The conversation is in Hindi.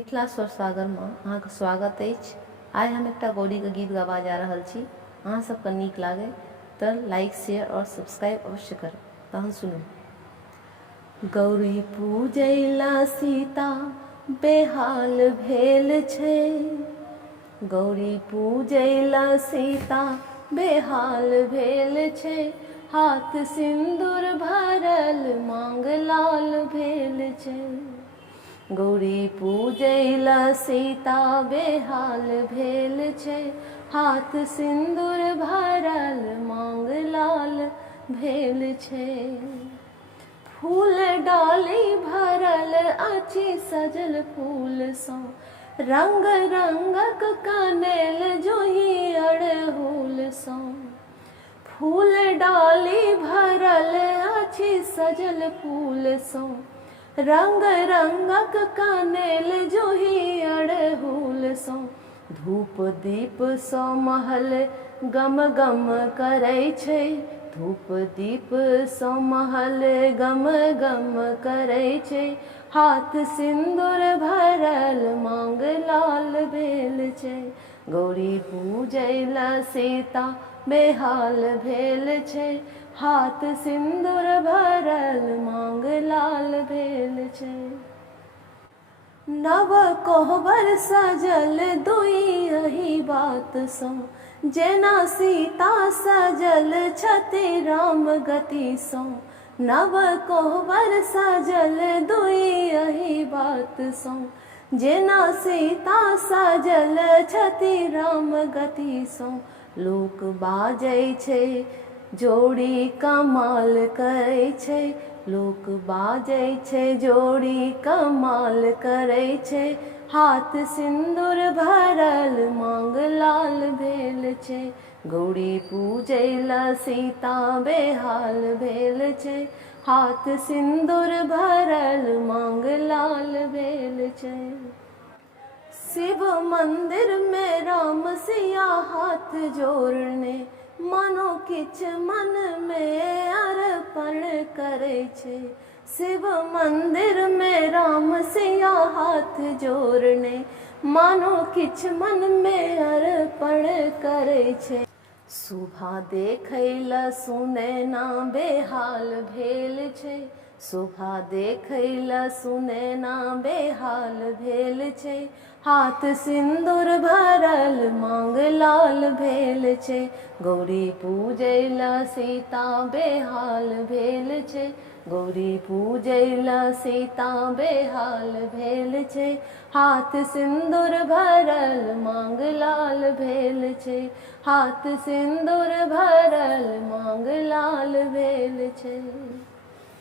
मिथिला स्वर सागर में अहाँके स्वागत अछि। आइ हम एकटा गौरीके गीत गाबा जा रहल छी। अहाँ सबके नीक लागे तऽ लाइक शेयर और सब्सक्राइब अवश्य करब। तहन सुनू। गौरी पूजैला सीता बेहाल भेल छै, गौरी पूजैला सीता बेहाल भेल छै, हाथ सिंदूर भरल मांग लाल भेल छै। गौरी पूजैला सीता बेहाल भेल छै, हाथ सिंदूर भरल मांग लाल भेल छै। फूल डाली भरल अछि सजल फूल सँ, रंग रंगक कनेल जूही अड़हुल सँ। फूल डाली भरल अछि सजल फूल सँ, रंग रंगक कनेल जूही अड़हुल सँ। धूप दीप सँ महल गम गम करै छै, धूप दीप सँ महल गम गम करै छै, हाथ सिंदूर भरल मांग लाल भेल छै। गौरी पूजैला सीता बेहाल भेल छै, हाथ सिंदूर भरल मांग लाल भेल छै। नव कोहबर सजल दुई अही बात सँ, जेना सीता सजल छथि राम गति सँ। नव कोहबर सजल दुई अही बात सँ, जेना सीता सजल छथि राम गति सँ। लोक बाजै छै जोड़ी कमाल करै छै, लोक बाजै छै जोड़ी कमाल करै छै, हाथ सिंदूर भरल मांग लाल भेल छै। गौरी पूजैला सीता बेहाल भेल छै, हाथ सिंदूर भरल मांग लाल भेल छै। शिव मंदिर में राम सिया हाथ जोड़ने, मानो किछ मन में अर्पण करै छै। शिव मंदिर में राम सिया हाथ जोड़ने, मानो किछ मन में अर्पण करै छै। शोभा देखैला सुनैना बेहाल भेल छै, शोभा देखैला सुनैना बेहाल भेल छै, हाथ सिंदूर भरल मांग लाल भेल छै। गौरी पूजैला सीता बेहाल भेल छै, गौरी पूजैला सीता बेहाल भेल छै, हाथ सिंदूर भरल मांग लाल भेल छै, हाथ सिंदूर भरल